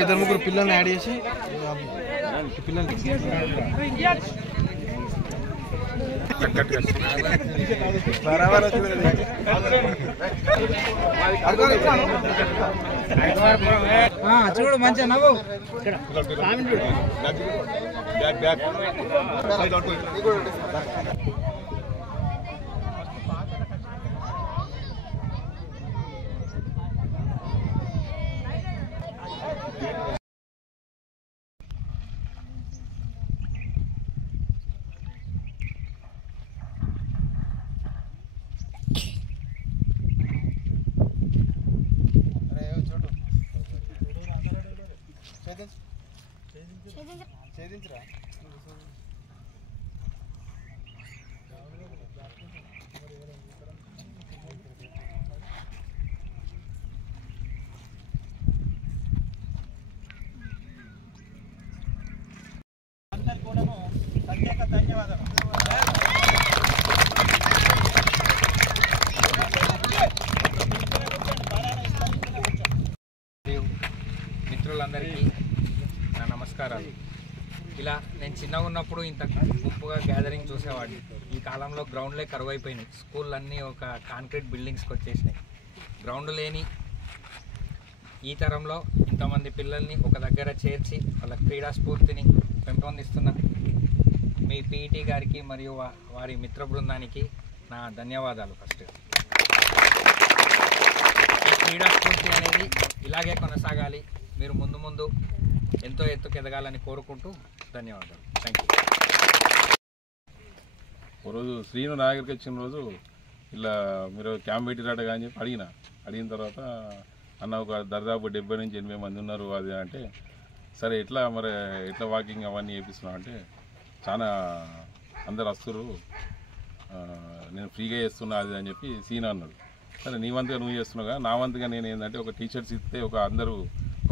ఇద్దరు ముగ్గురు పిల్లల్ని యాడ్ చేసి పిల్లల్ని చూడు మంచిగా నవ్వు ప్రత్యేక ధన్యవాదాలు. మిత్రులందరికీ నా నమస్కారాలు. ఇలా నేను చిన్నగా ఉన్నప్పుడు ఇంత గుంపుగా గ్యాదరింగ్ చూసేవాడిని. ఈ కాలంలో గ్రౌండ్లే కరువైపోయినాయి. స్కూళ్ళన్నీ ఒక కాంక్రీట్ బిల్డింగ్స్కి వచ్చేసినాయి. గ్రౌండ్ లేని ఈ తరంలో ఇంతమంది పిల్లల్ని ఒక దగ్గర చేర్చి వాళ్ళ క్రీడా స్ఫూర్తిని పెంపొందిస్తున్న మీ పీఈటీ గారికి మరియు వారి మిత్ర బృందానికి నా ధన్యవాదాలు. ఫస్ట్ ఈ క్రీడా స్ఫూర్తి అనేది ఇలాగే కొనసాగాలి. మీరు ముందు ముందు ఎంతో ఎత్తుకు ఎదగాలని కోరుకుంటూ ధన్యవాదాలు. Thank you. రోజు శ్రీను నాయకుడికి వచ్చిన రోజు ఇలా మీరు క్యాంప్ పెట్టిరాట కానీ చెప్పి అడిగిన తర్వాత అన్న ఒక దాదాపు 70 నుంచి 80 మంది ఉన్నారు అది అంటే, సరే ఎట్లా వాకింగ్ అవన్నీ చేపిస్తున్నావు అంటే, చాలా అందరు వస్తున్నారు, నేను ఫ్రీగా చేస్తున్నా అది అని చెప్పి సీన్ అన్నాడు. సరే నీ వంతుగా నువ్వు చేస్తున్నావుగా, నా వంతుగా నేను ఏంటంటే ఒక టీషర్ట్స్ ఇస్తే అందరూ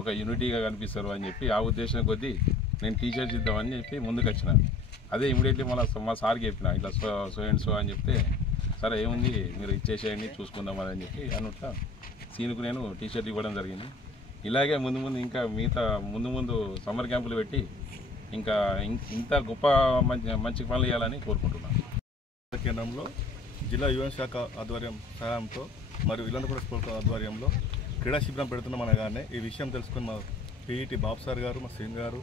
ఒక యూనిటీగా కనిపిస్తారు అని చెప్పి ఆ ఉద్దేశం కొద్దీ నేను టీషర్ట్స్ ఇద్దామని చెప్పి ముందుకు వచ్చిన. అదే ఇమీడియట్లీ మా సార్కి చెప్పిన ఇట్లా సో అండ్ సో అని చెప్తే, సరే ఏముంది మీరు ఇచ్చేసేయండి చూసుకుందాం అని చెప్పి అన్నట్లా సీనుకు నేను టీషర్ట్ ఇవ్వడం జరిగింది. ఇలాగే ముందు ఇంకా మిగతా ముందు సమ్మర్ క్యాంపులు పెట్టి ఇంకా ఇంత గొప్ప మంచి పనులు చేయాలని కోరుకుంటున్నాను. కేంద్రంలో జిల్లా యువన శాఖ సహాయంతో మరియు ఇల్లంతపూడి స్కూల్ ఆధ్వర్యంలో క్రీడా శిబిరం పెడుతున్నాం అనగానే ఈ విషయం తెలుసుకుని మా పీఈటీ బాబు సార్ గారు, మా శ్రీన్ గారు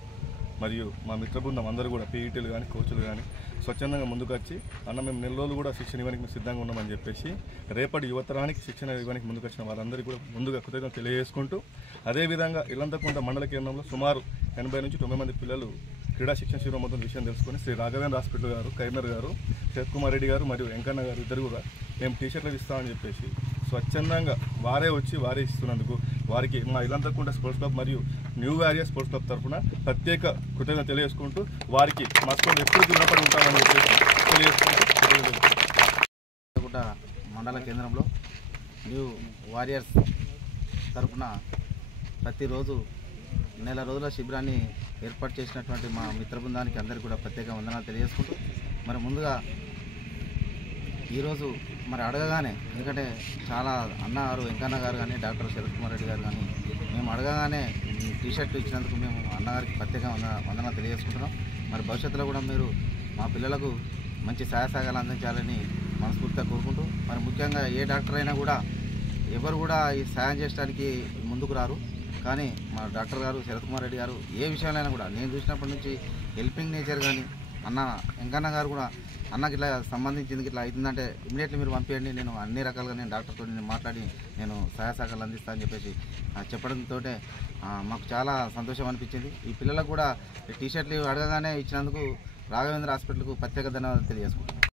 మరియు మా మిత్ర బృందం అందరూ కూడా పీఈటీలు కానీ కోచ్లు కానీ స్వచ్ఛందంగా ముందుకు వచ్చి అన్న మేము నెల రోజులు కూడా శిక్షణ ఇవ్వడానికి మేము సిద్ధంగా ఉన్నామని చెప్పేసి రేపటి యువతరానికి శిక్షణ ఇవ్వడానికి ముందుకు వచ్చిన వారందరికీ కూడా ముందుగా కృతజ్ఞతలు తెలియజేసుకుంటూ, అదేవిధంగా ఇల్లంతకుంట మండల కేంద్రంలో సుమారు 80 నుంచి 90 మంది పిల్లలు క్రీడా శిక్షణ శిబిరం మొత్తం విషయం తెలుసుకొని శ్రీ రాఘవేంద్ర హాస్పిటల్ గారు, కైమర్ గారు, శరత్ కుమార్ రెడ్డి గారు మరియు వెంకన్న గారు ఇద్దరు కూడా మేము టీషర్ట్లు ఇస్తామని చెప్పేసి స్వచ్ఛందంగా వారే వచ్చి వారే ఇస్తున్నందుకు వారికి మా ఇల్లంతకుంట స్పోర్ట్స్ క్లబ్ మరియు న్యూ వారియర్ స్పోర్ట్స్ క్లబ్ తరఫున ప్రత్యేక కృతజ్ఞత తెలియజేసుకుంటూ వారికి మా స్కూల్ ఎప్పుడు రుణపడి ఉంటామని చెప్పేసి తెలియజేసుకుంటూ మండల కేంద్రంలో న్యూ వారియర్స్ తరఫున ప్రతిరోజు నెల రోజుల శిబిరాన్ని ఏర్పాటు చేసినటువంటి మా మిత్ర బృందానికి అందరికీ కూడా ప్రత్యేక వందనాలు తెలియజేసుకుంటూ, మరి ముందుగా ఈరోజు మరి అడగగానే, ఎందుకంటే చాలా అన్నగారు వెంకన్న గారు కానీ డాక్టర్ శరత్ కుమార్ రెడ్డి గారు కానీ మేము అడగగానే టీషర్ట్లు ఇచ్చినందుకు మేము అన్నగారికి ప్రత్యేక వందనాలు తెలియజేసుకుంటున్నాం. మరి భవిష్యత్తులో కూడా మీరు మా పిల్లలకు మంచి సహాయసహకారాలు అందించాలని మనస్ఫూర్తిగా కోరుకుంటూ, మరి ముఖ్యంగా ఏ డాక్టర్ అయినా కూడా ఎవరు కూడా ఈ సాయం చేయడానికి ముందుకు రారు. కానీ మా డాక్టర్ గారు శరత్ కుమార్ రెడ్డి గారు ఏ విషయాలైనా కూడా నేను చూసినప్పటి నుంచి హెల్పింగ్ నేచర్ కానీ అన్న వెంకన్న గారు కూడా అన్నకి ఇట్లా సంబంధించింది ఇట్లా అవుతుందంటే ఇమీడియట్లీ మీరు పంపించండి, నేను అన్ని రకాలుగా నేను డాక్టర్తో నేను మాట్లాడి నేను సహాయ సహకారాలు అందిస్తానని చెప్పేసి చెప్పడంతో మాకు చాలా సంతోషం అనిపించింది. ఈ పిల్లలకు కూడా టీషర్ట్లు అడగగానే ఇచ్చినందుకు రాఘవేంద్ర హాస్పిటల్కు ప్రత్యేక ధన్యవాదాలు తెలియజేసుకుంటాను.